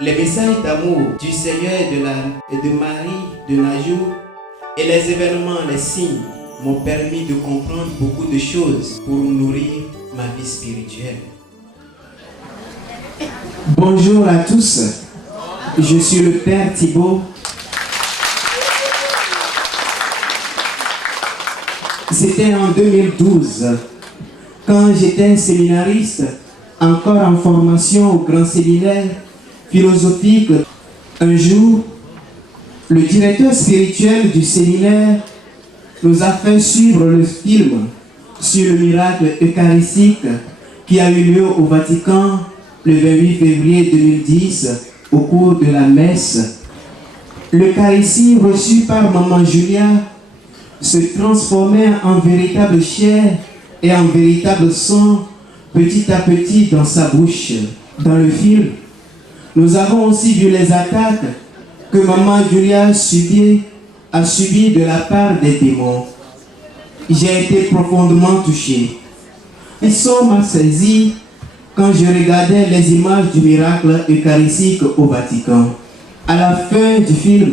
Les messages d'amour du Seigneur et de Marie, de Najou, et les événements, les signes m'ont permis de comprendre beaucoup de choses pour nourrir ma vie spirituelle. Bonjour à tous, je suis le Père Thibaut. C'était en 2012, quand j'étais séminariste, encore en formation au grand séminaire philosophique. Un jour, le directeur spirituel du séminaire nous a fait suivre le film sur le miracle eucharistique qui a eu lieu au Vatican le 28 février 2010 au cours de la messe. L'Eucharistie reçue par Maman Julia se transformait en véritable chair et en véritable sang petit à petit dans sa bouche. Dans le film, nous avons aussi vu les attaques que Maman Julia a subies de la part des démons. J'ai été profondément touché. Le son m'a saisi quand je regardais les images du miracle eucharistique au Vatican. À la fin du film,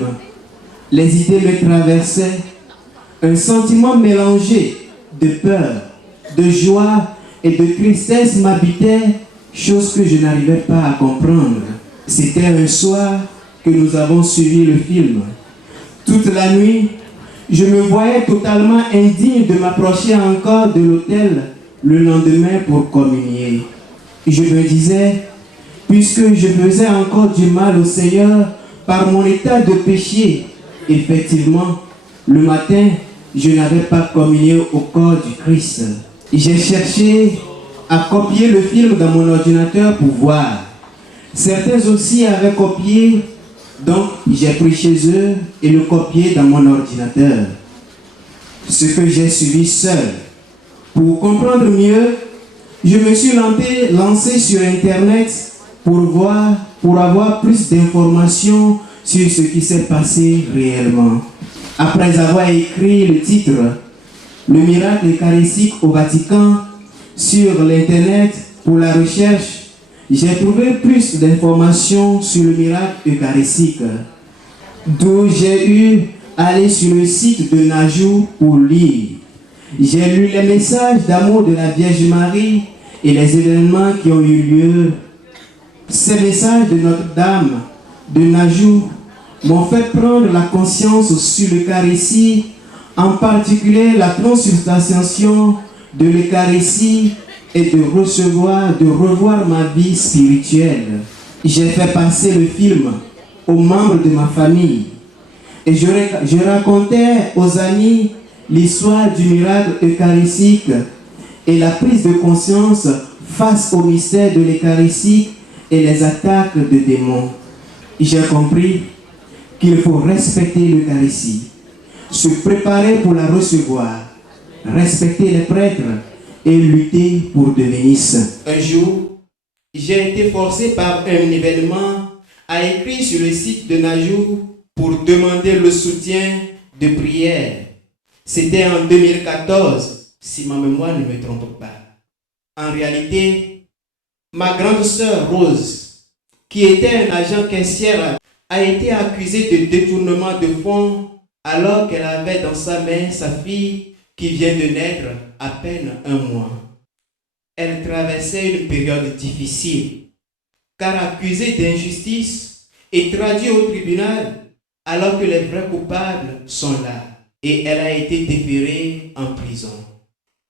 les idées me traversaient. Un sentiment mélangé de peur, de joie et de tristesse m'habitait, chose que je n'arrivais pas à comprendre. C'était un soir que nous avons suivi le film. Toute la nuit, je me voyais totalement indigne de m'approcher encore de l'autel le lendemain pour communier. Je me disais, puisque je faisais encore du mal au Seigneur par mon état de péché, effectivement, le matin, je n'avais pas communié au corps du Christ. J'ai cherché à copier le film dans mon ordinateur pour voir. Certains aussi avaient copié, donc j'ai pris chez eux et le copié dans mon ordinateur. Ce que j'ai suivi seul. Pour comprendre mieux, je me suis lancé sur Internet pour avoir plus d'informations sur ce qui s'est passé réellement. Après avoir écrit le titre « Le miracle eucharistique au Vatican » sur l'Internet pour la recherche, j'ai trouvé plus d'informations sur le miracle eucharistique, d'où j'ai eu à aller sur le site de Najou pour lire. J'ai lu les messages d'amour de la Vierge Marie et les événements qui ont eu lieu. Ces messages de Notre-Dame de Najou m'ont fait prendre la conscience sur l'Eucharistie, en particulier la transubstantiation de l'Eucharistie et de revoir ma vie spirituelle. J'ai fait passer le film aux membres de ma famille et je racontais aux amis l'histoire du miracle eucharistique et la prise de conscience face au mystère de l'Eucharistie et les attaques de démons. J'ai compris qu'il faut respecter l'Eucharistie, se préparer pour la recevoir, respecter les prêtres et lutter pour devenir saint. Un jour, j'ai été forcé par un événement à écrire sur le site de Najou pour demander le soutien de prière. C'était en 2014, si ma mémoire ne me trompe pas. En réalité, ma grande sœur Rose, qui était un agent caissière, a été accusée de détournement de fonds alors qu'elle avait dans sa main sa fille qui vient de naître à peine un mois. Elle traversait une période difficile, car accusée d'injustice et traduite au tribunal alors que les vrais coupables sont là, et elle a été déférée en prison.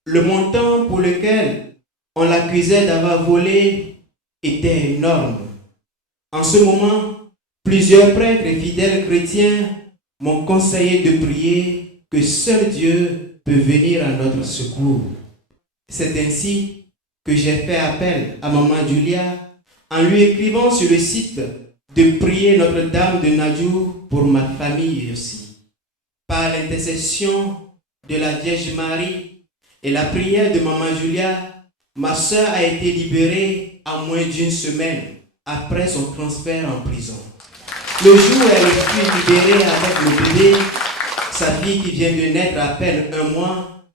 Le montant pour lequel on l'accusait d'avoir volé était énorme. En ce moment, plusieurs prêtres et fidèles chrétiens m'ont conseillé de prier que seul Dieu peut venir à notre secours. C'est ainsi que j'ai fait appel à Maman Julia en lui écrivant sur le site de prier Notre-Dame de Najou pour ma famille aussi. Par l'intercession de la Vierge Marie et la prière de Maman Julia, ma sœur a été libérée en moins d'une semaine après son transfert en prison. Le jour où elle fut libérée avec le bébé, sa fille qui vient de naître à peine un mois,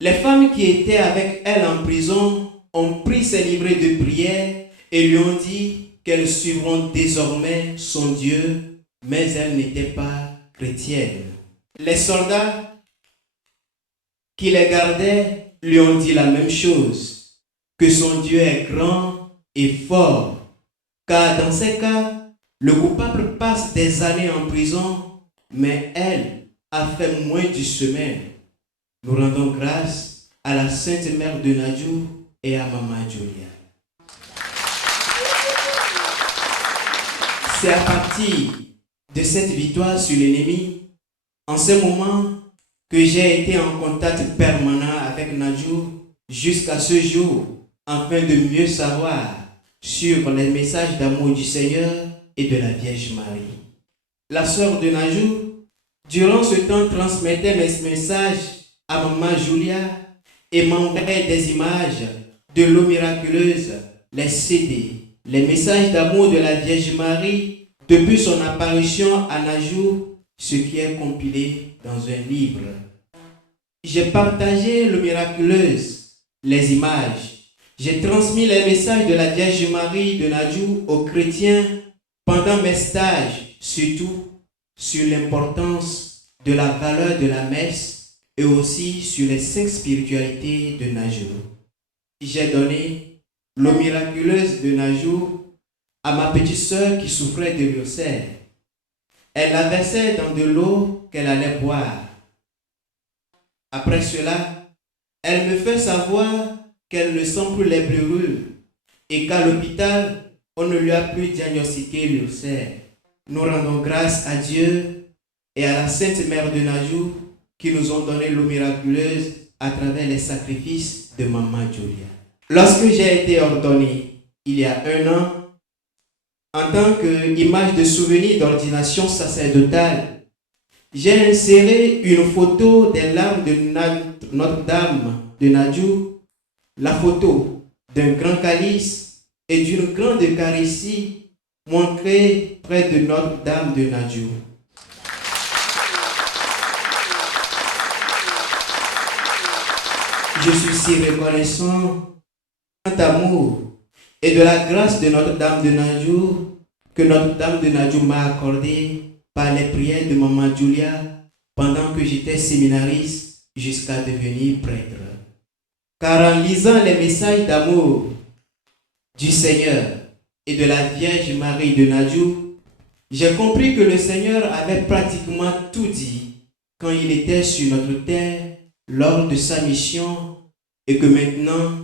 les femmes qui étaient avec elle en prison ont pris ses livrets de prière et lui ont dit qu'elles suivront désormais son Dieu, mais elles n'étaient pas chrétiennes. Les soldats qui les gardaient lui ont dit la même chose, que son Dieu est grand et fort, car dans ces cas, le coupable passe des années en prison, mais elle a fait moins d'une semaine. Nous rendons grâce à la Sainte Mère de Nadjou et à Maman Julia. C'est à partir de cette victoire sur l'ennemi, en ce moment, que j'ai été en contact permanent avec Nadjou jusqu'à ce jour, afin de mieux savoir sur les messages d'amour du Seigneur et de la Vierge Marie. La sœur de Nadjou, durant ce temps, transmettait mes messages à Maman Julia et m'envoyait des images de l'eau miraculeuse, les CD, les messages d'amour de la Vierge Marie depuis son apparition à Nadjou, ce qui est compilé dans un livre. J'ai partagé l'eau miraculeuse, les images. J'ai transmis les messages de la Vierge Marie de Nadjou aux chrétiens pendant mes stages, surtout sur l'importance de la valeur de la messe et aussi sur les 5 spiritualités de Nadjou. J'ai donné l'eau miraculeuse de Nadjou à ma petite sœur qui souffrait de l'ulcère. Elle la versait dans de l'eau qu'elle allait boire. Après cela, elle me fait savoir qu'elle ne sent plus les brûlures et qu'à l'hôpital, on ne lui a plus diagnostiqué l'ulcère. Nous rendons grâce à Dieu et à la Sainte Mère de Nadjou qui nous ont donné l'eau miraculeuse à travers les sacrifices de Maman Julia. Lorsque j'ai été ordonné il y a 1 an, en tant qu'image de souvenir d'ordination sacerdotale, j'ai inséré une photo des larmes de Notre-Dame de Nadjou, la photo d'un grand calice et d'une grande Eucharistie montrée près de Notre-Dame de Nadjou. Je suis si reconnaissant d'amour et de la grâce de Notre-Dame de Nadjou que Notre-Dame de Nadjou m'a accordé par les prières de Maman Julia pendant que j'étais séminariste jusqu'à devenir prêtre. Car en lisant les messages d'amour du Seigneur et de la Vierge Marie de Nadjou, j'ai compris que le Seigneur avait pratiquement tout dit quand il était sur notre terre lors de sa mission et que maintenant,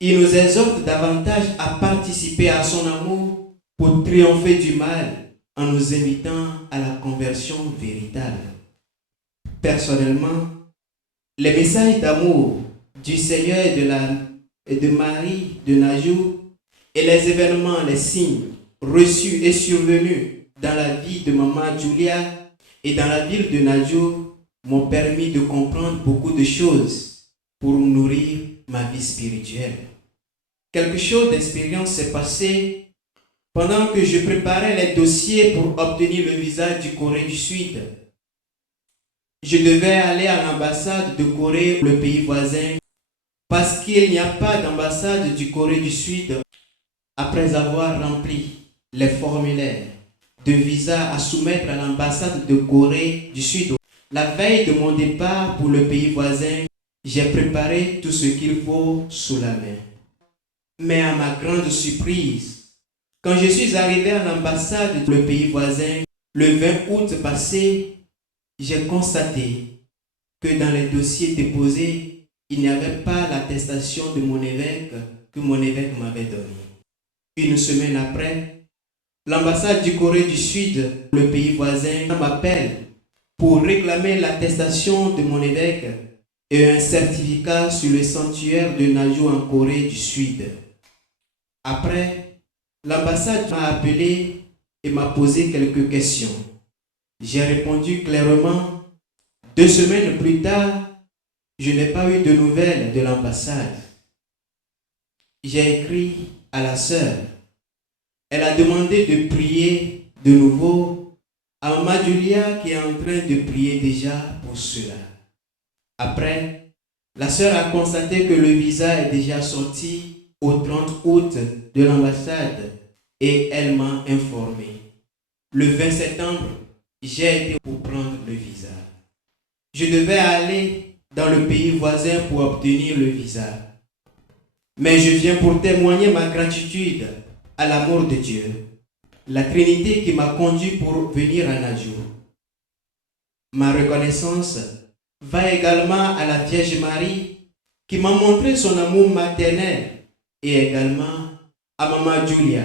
il nous exhorte davantage à participer à son amour pour triompher du mal en nous invitant à la conversion véritable. Personnellement, les messages d'amour du Seigneur et de Marie de Nadjou et les événements, les signes reçus et survenus dans la vie de Maman Julia et dans la ville de Nadjou m'ont permis de comprendre beaucoup de choses pour nourrir ma vie spirituelle. Quelque chose d'expérience s'est passé pendant que je préparais les dossiers pour obtenir le visa du Corée du Sud. Je devais aller à l'ambassade de Corée, le pays voisin, parce qu'il n'y a pas d'ambassade du Corée du Sud. Après avoir rempli les formulaires de visa à soumettre à l'ambassade de Corée du Sud, la veille de mon départ pour le pays voisin, j'ai préparé tout ce qu'il faut sous la main. Mais à ma grande surprise, quand je suis arrivé à l'ambassade du pays voisin, le 20 août passé, j'ai constaté que dans les dossiers déposés, il n'y avait pas l'attestation de mon évêque que mon évêque m'avait donnée. Une semaine après, l'ambassade du Corée du Sud, le pays voisin, m'appelle pour réclamer l'attestation de mon évêque et un certificat sur le sanctuaire de Nadjou en Corée du Sud. Après, l'ambassade m'a appelé et m'a posé quelques questions. J'ai répondu clairement. 2 semaines plus tard, je n'ai pas eu de nouvelles de l'ambassade. J'ai écrit à la sœur. Elle a demandé de prier de nouveau à Maman Julia qui est en train de prier déjà pour cela. Après, la sœur a constaté que le visa est déjà sorti au 30 août de l'ambassade et elle m'a informé. Le 20 septembre, j'ai été pour prendre le visa. Je devais aller dans le pays voisin pour obtenir le visa. Mais je viens pour témoigner ma gratitude à l'amour de Dieu, la Trinité qui m'a conduit pour venir à Nadjour. Ma reconnaissance va également à la Vierge Marie qui m'a montré son amour maternel et également à Maman Julia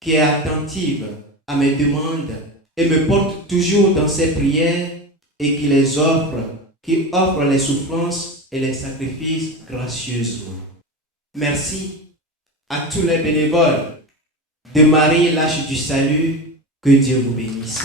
qui est attentive à mes demandes et me porte toujours dans ses prières et qui offre les souffrances et les sacrifices gracieusement. Merci à tous les bénévoles de Marie, l'Arche du Salut. Que Dieu vous bénisse.